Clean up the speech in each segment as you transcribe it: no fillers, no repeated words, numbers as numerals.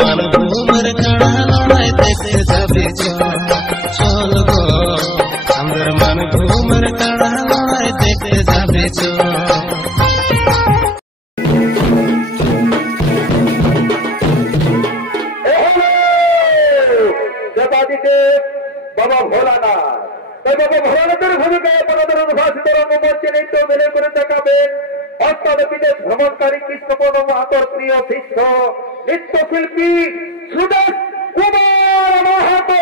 মানভূমের কাড়া লড়াই দেখতে যাবে চল গো, আমাদের মানভূমের কাড়া লড়াই দেখতে যাবে চল। বাবা ভোলানাথ, তাই বাবা ভোলানাথের ভূমিকায় আপনাদের উদ্ভাসিত রঙ্গমঞ্চে নৃত্য মেলে করে দেখাবেন অষ্টাদশীদের ভ্রমণকারী কৃষ্ণপদ মাহাতোর প্রিয় শিষ্য নৃত্যশিল্পী সুদেশ কুমার মাহাতো।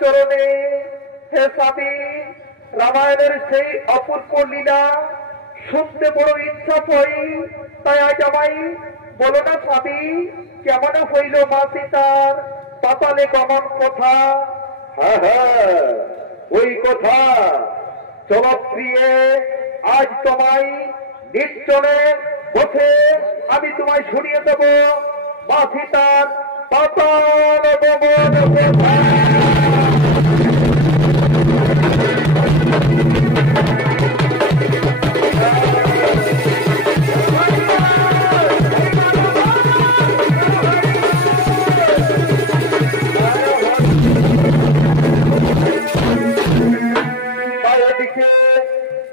চরণে হে স্বামী, রামায়ণের সেই অপূর্ব লীলা শুনতে বড় ইচ্ছা হই, তাই আজ আমায় বলো না স্বামী, কেমন হইল মা সীতার পাতালে গমন কথা? হ্যাঁ হ্যাঁ, ওই কথা চলো প্রিয়ে, আজ তোমায় নির্জনে বসে আমি তোমায় শুনিয়ে দেব মা সীতার পাতাল গমন কথা।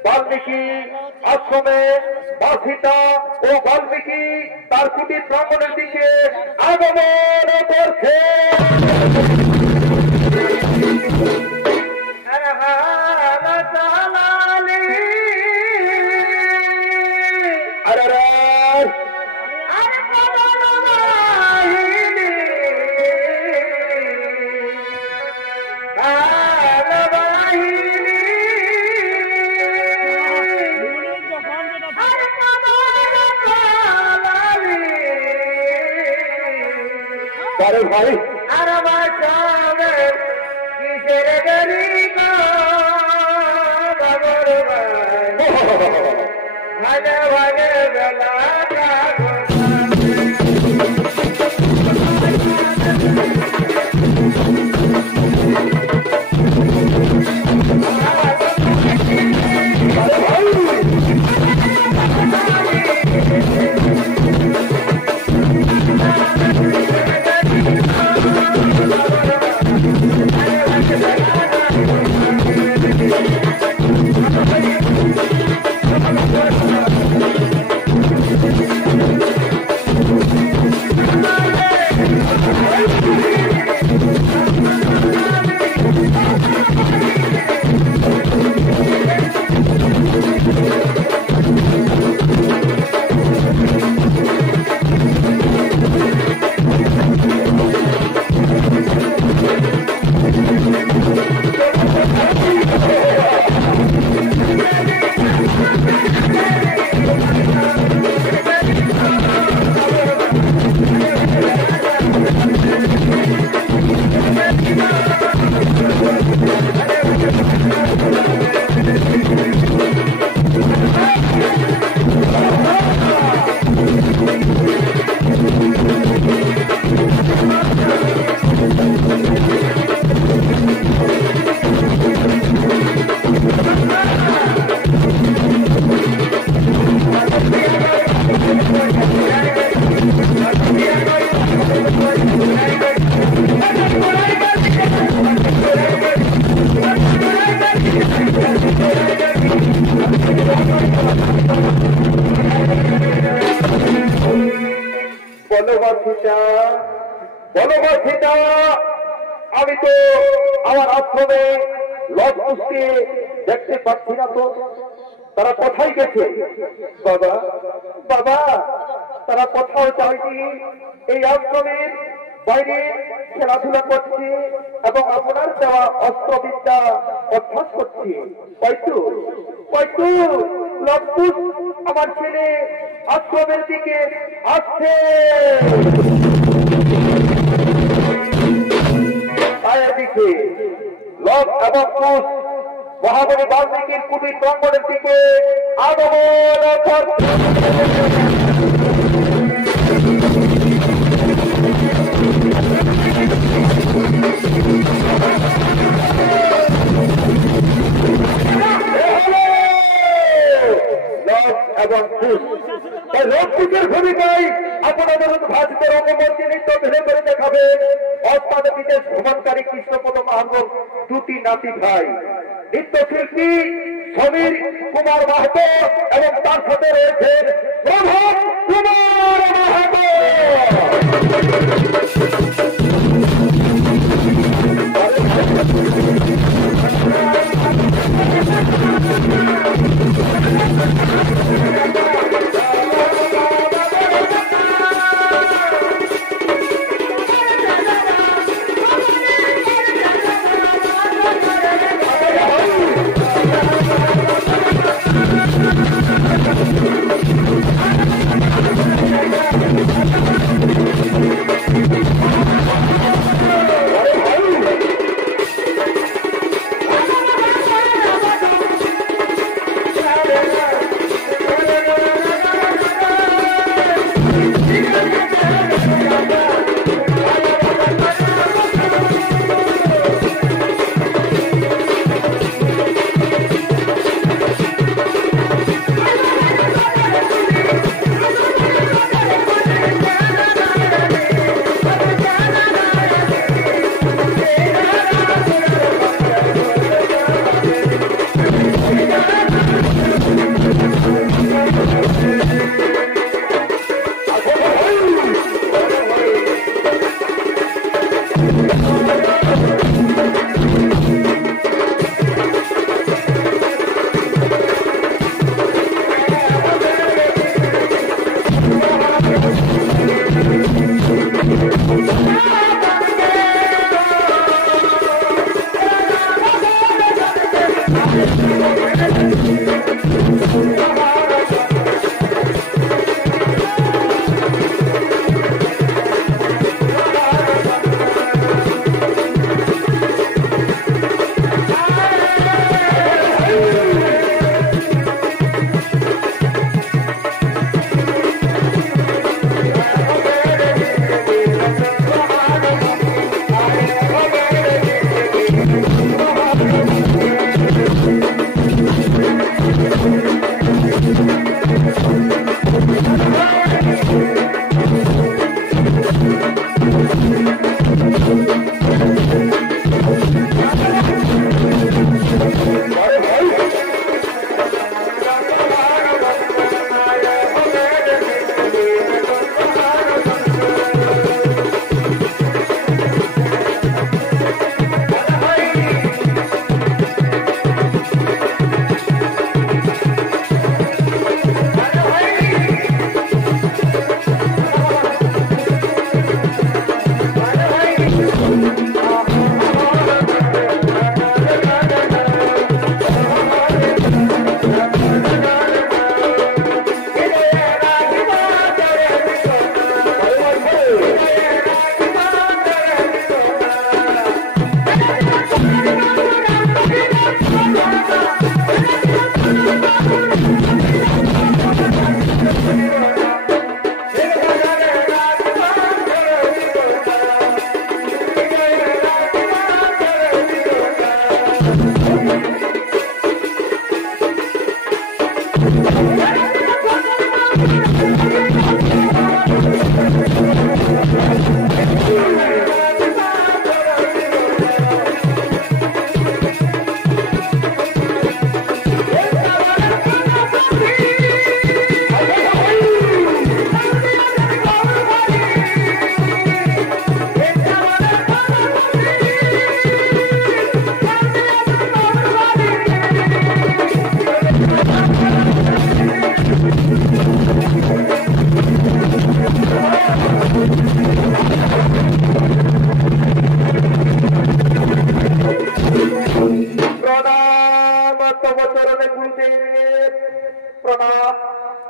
বাল্মীকি আশ্রমে বাসিতা ও বাল্মীকি তার কুটির প্রাঙ্গণের দিকে আগমন করছে। अरे भाई अरे किसेर गरी भगे भगे गला বলো বর্ষিতা, আমি তো আমার আশ্রমে লজপুষকে দেখতে পাচ্ছি না তো, তারা কোথায় গেছে? বাবা বাবা, তারা কোথাও যায়নি, এই আশ্রমের বাইরে খেলাধুলা করছে এবং আপনার দেওয়া অস্ত্রবিদ্যা অভ্যাস করছে। হয়তো হয়তো লজপুষ আমার ছেলে আশ্রমের দিকে আসছে। পায়ের দিকে লব এবং কুশ মহাবলী বাল্মীকির কুটির প্রাঙ্গণের দিকে আগমন করছে। এবং রক্ষিতের ভূমিকায় আপনাদের উদ্ভাসিত রঙ্গমঞ্চে নৃত্য ধীরে করে দেখাবেন অস্তাদ বিদেশ ভ্রমণকারী কৃষ্ণপদ মাহাতোর দুটি নাতি ভাই নৃত্যশিল্পী সমীর কুমার মাহাতো এবং তার সাথে রয়েছে প্রভাত কুমার মাহাতো।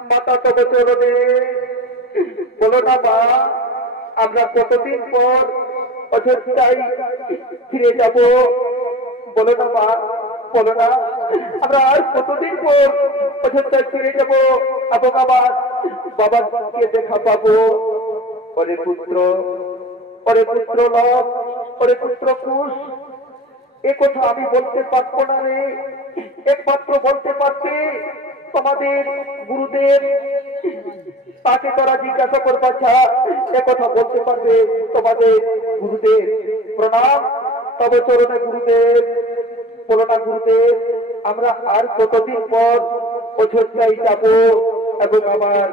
মাতা তব চরণে। বলো না মা, আমরা কতদিন পর অযোধ্যায় ফিরে যাব? বলো না মা, বলো না, আমরা আর কতদিন পর অযোধ্যায় ফিরে যাব এবং আবার বাবাকে দেখা পাবো? ওরে পুত্র, ওরে পুত্র লব, ওরে পুত্র কুশ, এ কথা আমি বলতে পারবো না রে। একমাত্র বলতে পারবে তোমাদের গুরুদেব। তাকে তোরা জিজ্ঞাসা করবা, এ কথা বলতে পারবে তোমাদের গুরুদেব। প্রণাম তবে চরণে গুরুদেব। বলো না গুরুদেব, আমরা আর কতদিন পর অযোধ্যায় যাব এবং আমার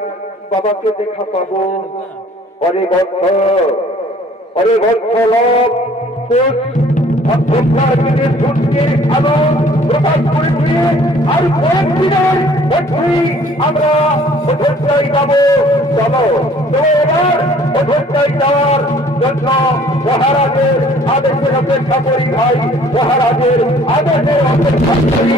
বাবাকে দেখা পাবো? অরে বৎস, অরে বৎস লব কুশ, অন্ধকার দিনের সূর্যের আলো প্রকাশ করেছে। আর কয়েকদিনের মধ্যেই আমরা অযোধ্যায় যাব। চলো এবার অযোধ্যায় যাওয়ার জন্য মহারাজের আদেশের অপেক্ষা করি ভাই, মহারাজের আদেশের অপেক্ষা করি।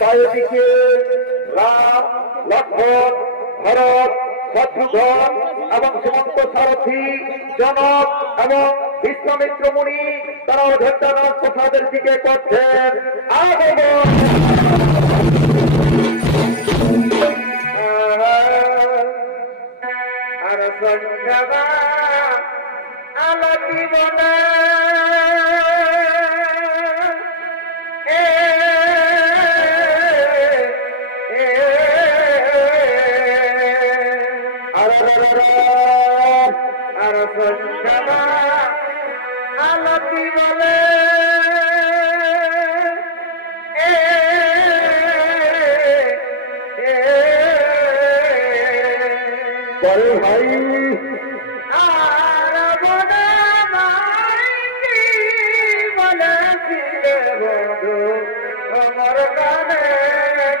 চারিদিকে রাম, লক্ষ্মণ, ভরত, শত্রুঘ্ন এবং সীমন্ত সারথী, জনক এবং বিশ্বমিত্র মুনি তারা অযোধ্যা রাজপ্রাসাদের দিকে করছেন আগমন। আর সন্ধ্যা আলোকি বনে আর সন্ধ্যা আলোকি বলে বলে ভাই আর বলে কি বলেছিলে বন্ধু আমার গানে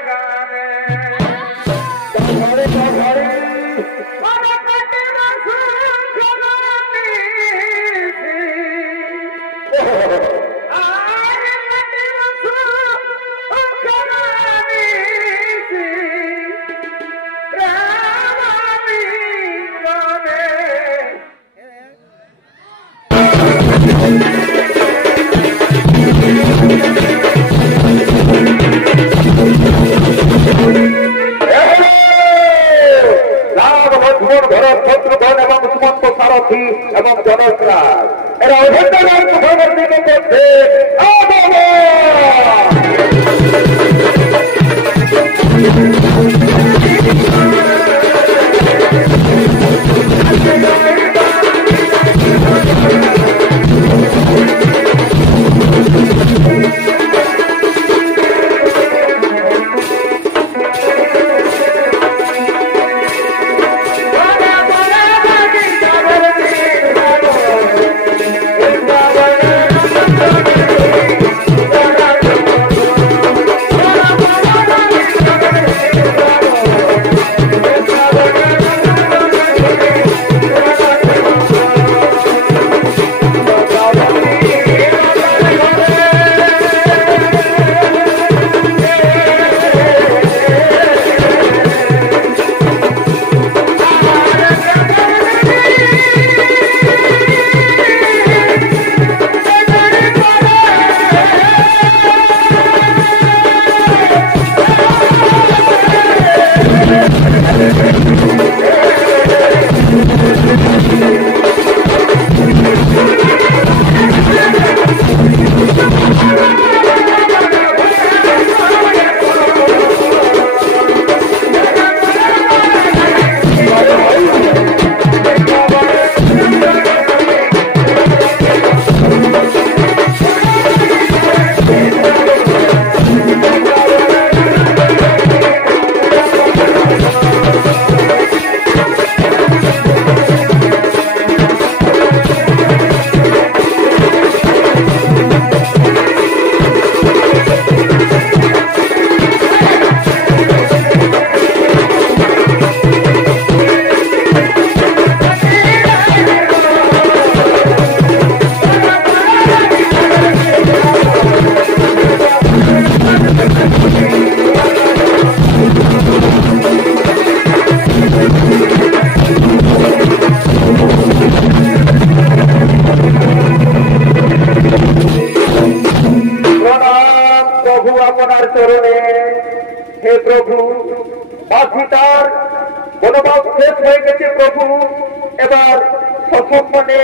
গানে ঘরে ঘরে সারথী এবং জনকরাজ এরা অযোধ্যা রাজপ্রাসাদের দিকে করছে প্রভু এবার সসম্মানে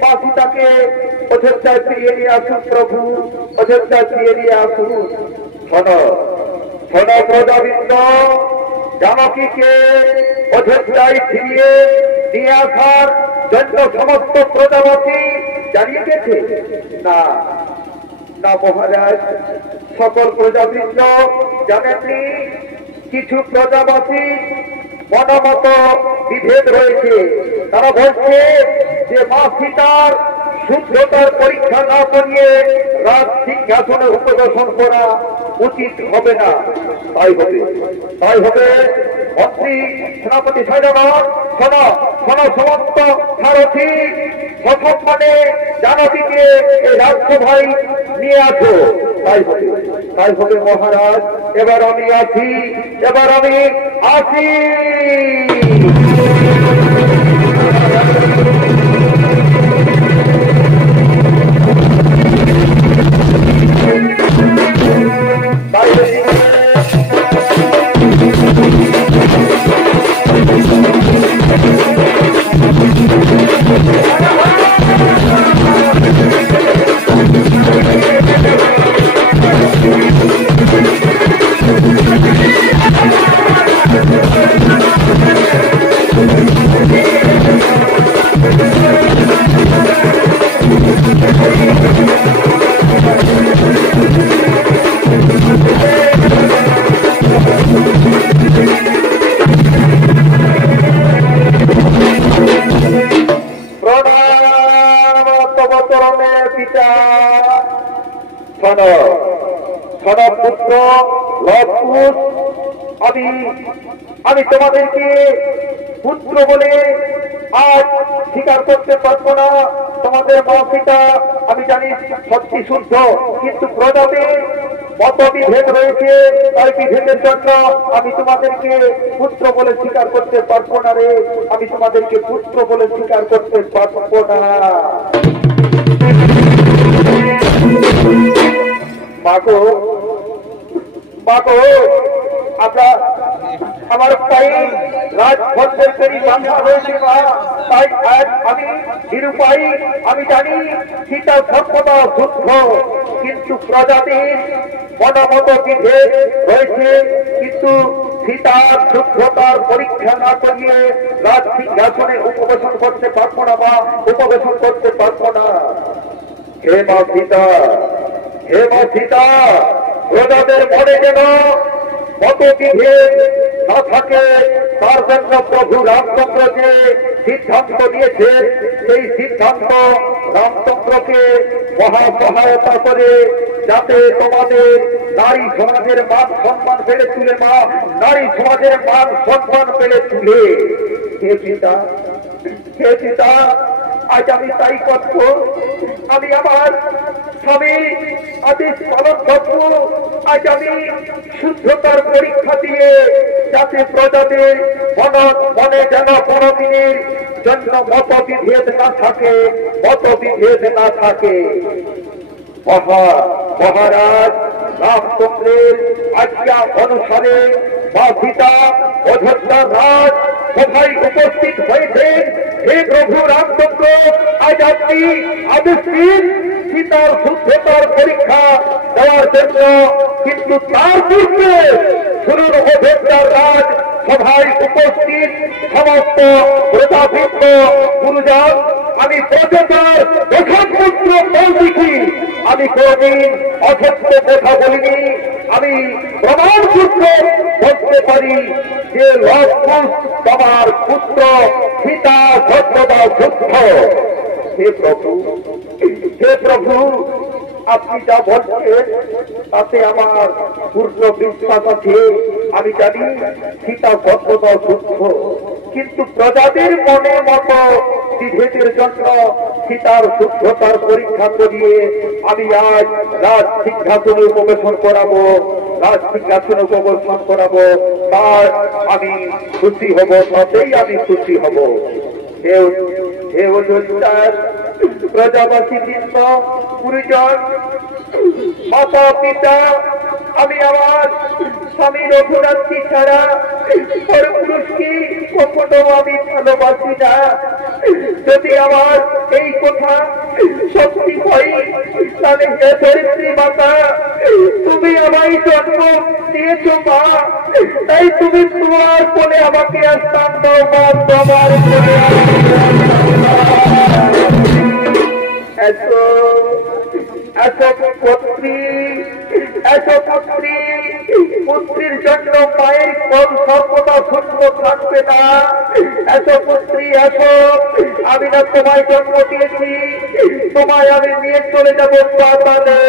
মা সীতাকে অযোধ্যায় ফিরিয়ে নিয়ে আসুন প্রভু, অযোধ্যায় ফিরিয়ে নিয়ে আসুন। শোনো শোনো প্রজাবৃন্দ, জানকীকে অযোধ্যায় ফিরিয়ে নিয়ে আসার জন্য সমস্ত প্রজাপতি জানিয়ে গেছে না? না মহারাজ, সকল প্রজাবৃন্দ জানেননি। কিছু প্রজাপতি মনমত বিভেদ রয়েছে। তারা বলছে যে মা সীতার শুদ্ধতার পরীক্ষা না করিয়ে রাজ সিংহাসনে উপবেশন করা উচিত হবে না। তাই হবে মন্ত্রী সেনাপতি সৈন্যগণ, শোনো শোনো সমস্ত সারথি, সসম্মানে জানকীকে এই রাজসভায় নিয়ে আসো। তাই হবে মহারাজ। এবার আমি আসি। পিতা পুত্র লবকুশ, আমি তোমাদেরকে পুত্র বলে আজ স্বীকার করতে পারবো না। তোমাদের মা সীতা আমি জানি সত্যি শুদ্ধ, কিন্তু প্রজাদের মতবিভেদ রয়েছে। তাই বিভেদের জন্য আমি তোমাদেরকে পুত্র বলে স্বীকার করতে পারবো না রে। আমি তোমাদেরকে পুত্র বলে স্বীকার করতে পারবো না। মাগো আমরা আমার পায়ে রাজভদ্রের বাংলা রয়েছে মা। তাই আজ আমি নিরুপায়ী। আমি জানি সীতা সর্বদা শুদ্ধ, কিন্তু প্রজাতির মনমত বিভেদ রয়েছে। কিন্তু সীতার শুদ্ধতার পরীক্ষা না করিয়ে রাজ সিংহাসনে উপবেশন করতে পারবো না মা, উপবেশন করতে পারবো না। হে মা সীতা, প্রজাদের মনে যেন মতবিভেদ না থাকে, তার জন্য প্রভু রামচন্দ্র যে সিদ্ধান্ত নিয়েছেন, সেই সিদ্ধান্ত রামচন্দ্রকে মহা সহায়তা করে, যাতে তোমাদের নারী সমাজের মান সম্মান বেড়ে তুলে মা, নারী সমাজের মান সম্মান বেড়ে তুলে। হে পিতা, আজ আমি তাই করব। আমি আমার স্বামী আদেশ পালন করব। আজ আমি শুদ্ধতার পরীক্ষা দিয়ে, যাতে প্রজাদের মনে যেন কোনদিনের জন্য মতবিভেদ না থাকে। মহারাজ রামচন্দ্রের আজ্ঞা অনুসারে মা সীতা অযোধ্যার রাজ সভায় উপস্থিত হয়েছেন। হে প্রভু রামচন্দ্র, আজ আপনি আদেশ দিন সীতার শুদ্ধতার পরীক্ষা দেওয়ার জন্য। কিন্তু তার পূর্বে শুনুন, অযোধ্যার রাজ সভায় উপস্থিত সমস্ত প্রজাবৃন্দ গুরুজন, আমি প্রজাতার প্রধান পুত্র মৌলিকি, আমি কোনদিন অসত্য কথা বলিনি। আমি প্রমাণ সূত্রে বলতে পারি যে লবকুশ তোমার পুত্র, সীতা সত্যতা শুদ্ধ। হে প্রভু, আপনি যা বলছেন তাতে আমার পূর্ণ বিশ্বাস আছে। আমি জানি সীতা সত্যতা শুদ্ধ, কিন্তু প্রজাদের মনে মতো বিভেদের জন্য সীতার শুদ্ধতার পরীক্ষা করিয়ে আমি আজ রাজ সিংহাসনে উপবেশন করাবো, তার আমি খুশি হব, তাতেই আমি খুশি হব। হে অযোধ্যার প্রজাপতি বৃন্দ, গুরুজন, মাতা পিতা, আমি আমার স্বামী রঘুনাথী ছাড়া পরপুরুষকে কখনো আমি ভালোবাসি না। যদি আমার এই কথা সত্যি হয়, তাহলে হে ধরিত্রী মাতা, তুমি আমায় জন্ম দিয়েছ মা, তাই তুমি তোমার বলে আমাকে স্থান দাও মা, তোমার বলে পুত্রীর জন্য মায়ের কল সর্বদা শূন্য থাকবে না। এসো পুত্রী, এসো, আমি না তোমায় জন্ম দিয়েছি, তোমায় আমি নিয়ে চলে যাবো পাতালে।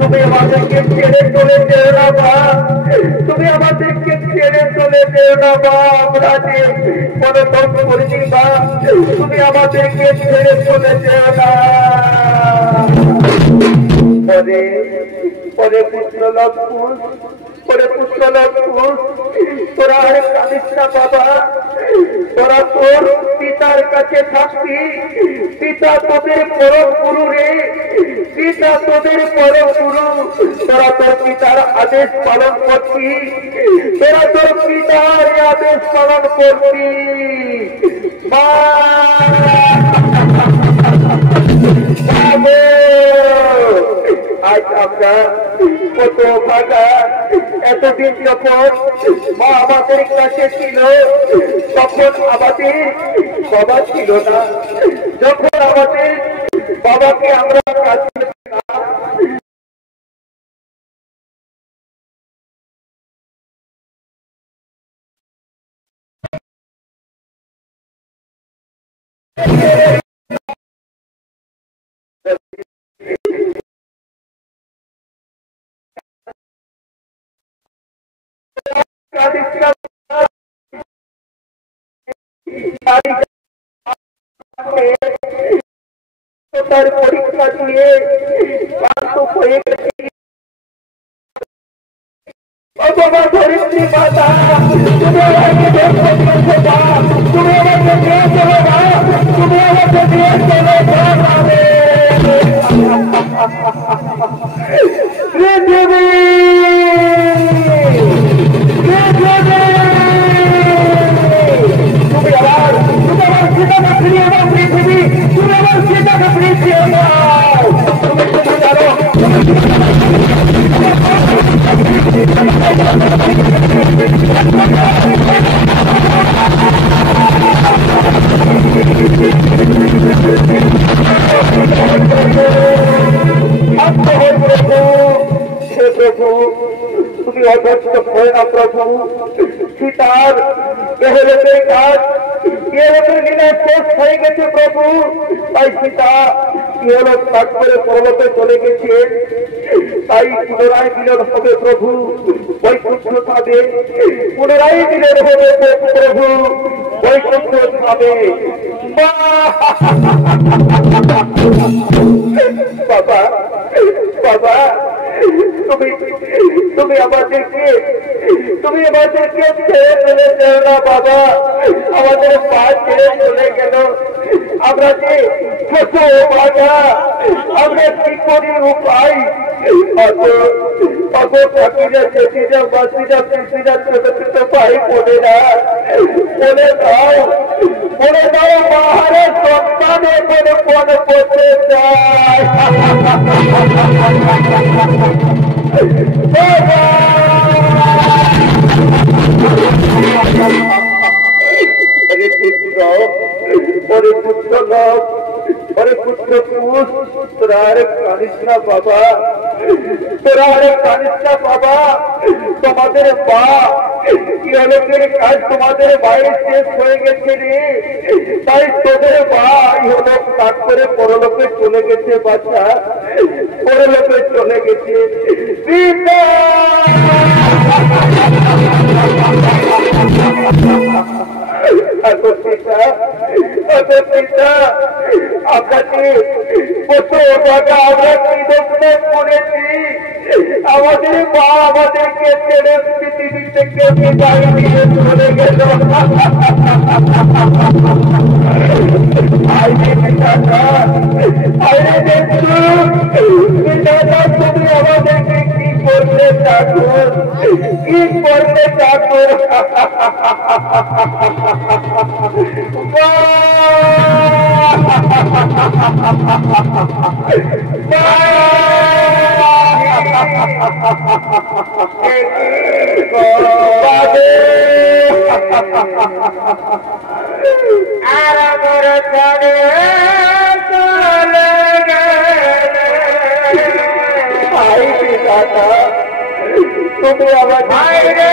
তুমি আমাদেরকে ছেড়ে চলে যেও না মা, তুমি আমাদেরকে ছেড়ে চলে যেও না মা, আমরা যে কোনো দোষ করিনি মা, তুমি আমাদেরকে ছেড়ে চলে যেও না। পরে পুত্র লক্ষ্মণ, তোরা আর কাঁদিস না বাবা, তোরা তোর পিতার কাছে থাকবি। পিতা তোদের পরম গুরু রে, পিতা তোদের পরম গুরু। তোরা তোর পিতার আদেশ পালন করবি, তোরা তোর পিতার আদেশ পালন করবি। আজ আমরা কত ভাগা, এতদিন যখন মা আমাদের কাছে ছিল তখন আমাদের বাবা ছিল না, যখন আমাদের বাবাকে আমরা কাছে তার পরীক্ষা দিয়ে ক্লান্ত হয়ে গেছে। বাবা ধরিত্রী মাতা, তুমি আমাকে দেখতে দিয়েছো না, তুমি আমাকে নিয়ে চলো না, তুমি আমাকে নিয়ে চলো যাবে। পৃথিবী তুমি আমার সীতাকে ফিরিয়ে দাও, পৃথিবী তুমি আমার সীতাকে ফিরিয়ে দাও। তুমি জানো প্রভু, তুমি অধৈর্য হয় না প্রভু। সীতার এহলোকের কাজ, ইহলোকের লীলা শেষ হয়ে গেছে প্রভু, তাই সীতা ইহলোক ত্যাগ করে পরলোকে চলে গেছে, তাই পুনরায় মিলন হবে প্রভু, বৈকুণ্ঠ ধামে পুনরায় মিলন হবে প্রভু, বৈকুণ্ঠ ধামে। বাবা বাবা, তুমি আমাদেরকে ছেড়ে চলে যেও না বাবা, আমাদের পা ছেড়ে চলে গেল। আমরা যে ছোট বাবা, আমরা কি করি উপায়? অত ঠাকুরা চেটিরা বাসিরা পিসিরা ছোট ছোট ভাই বোনেরা, বলে দাও মাহারে সন্তানে কোনো কোন বসে যায়। পুত্র পুষ, তোরা আরে কানিস না বাবা, তোরা আরে কানিস না বাবা। তোমাদের মা ইহলোকের কাজ তোমাদের বাইরে শেষ হয়ে গেছে রে, তাই তোদের মা ইহলোক কাজ করে পরলোকে চলে গেছে বাচ্চা, পরলোকে চলে গেছে। পিতা আপনাকে কত টাকা আমরা কি দোষণা করেছি, আমাদের মা আমাদেরকে ছেড়ে পৃথিবী থেকে বিদায় দিয়ে চলে গেল। আইরে বিধাতা, আইরে দেখছু বিধাতা, তুমি আমাদেরকে কি করতে ঠাকুর, কি করতে ঠাকুর। আর আমার ছেড়ে চলে গেলে। ভাই বিধাতা, তুমি আমার ভাইরে